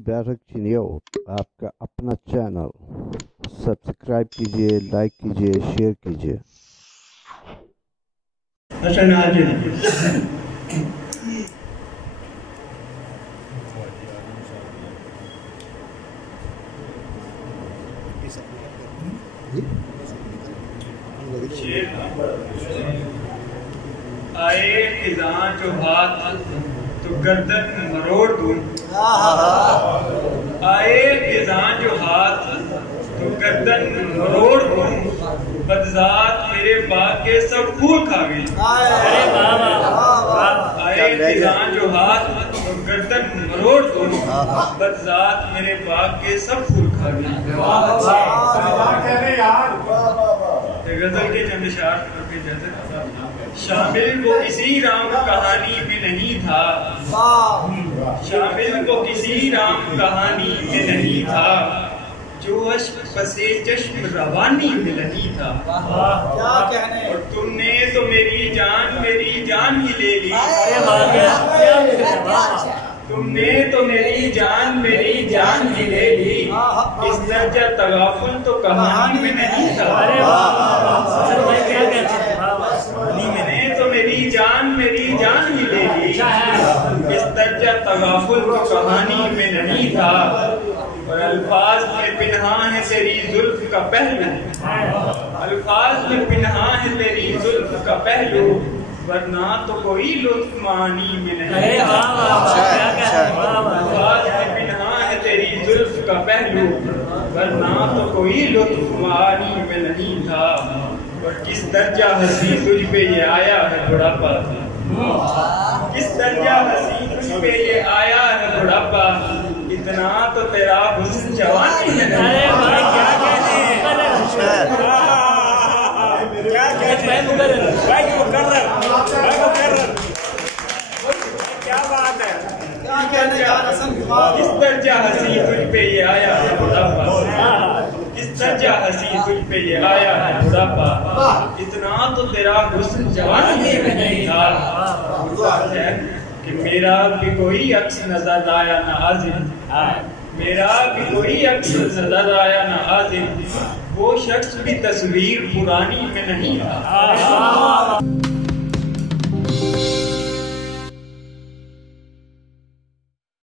बैठक चिनियो आपका अपना चैनल। सब्सक्राइब कीजिए, लाइक कीजिए, शेयर कीजिए। आए खिज़ां जो हाथ तो गर्दन मरोड़ दूं। आए खिज़ां जो हाथ तो गर्दन मरोड़ दूं। बदजात मेरे बाग के सब फूल खा गए। आए खिज़ां जो हाथ तो गर्दन मरोड़ दूं। बदजात मेरे बाग के सब फूल खा गए। गजल के चंद शार शामिल वो किसी राम कहानी में नहीं था। शामिल वो किसी राम कहानी में नहीं था। जो अश्क बसे चश्म रवानी में नहीं था। क्या कहने। और तुमने तो मेरी जान ही ले ली। तुमने तो मेरी जान ही ले ली। इस दर्जा तगाफुल तो कहानी में नहीं था। तुमने तो मेरी जान ही ले ली। इस दर्जा तगाफुल तो कहानी में नहीं था। और अल्फाज में पिन्हा है तेरी जुल्फ का पहलू। अल्फाज में पिन्हा है तेरी जुल्फ का पहलू। वरना तो कोई लुत्फ मानी में नहीं था। अल्फाज में पिन्हा है तेरी जुल्फ का पहलू। वरना तो कोई लुत्फ मानी में नहीं था। और किस दर्जा हंसी तुझ पे ये आया है बुढ़ापा। किस दर्जा हंसी तुझ पे ये आया है बुढ़ापा। इतना तो तेरा हुस्न जवानी में नहीं क्या बात है। किस दर्जा हंसी तुझ पे ये आया है बुढ़ापा। किस दर्जा हंसी तुझ पे ये आया है बुढ़ापा। इतना तो तेरा हुस्न जवानी में नहीं था। कि मेरा भी कोई अक्स नजर आया ना आजिम। मेरा भी कोई अक्स नजर आया ना आजिम। वो शख्स भी तस्वीर पुरानी में नहीं था।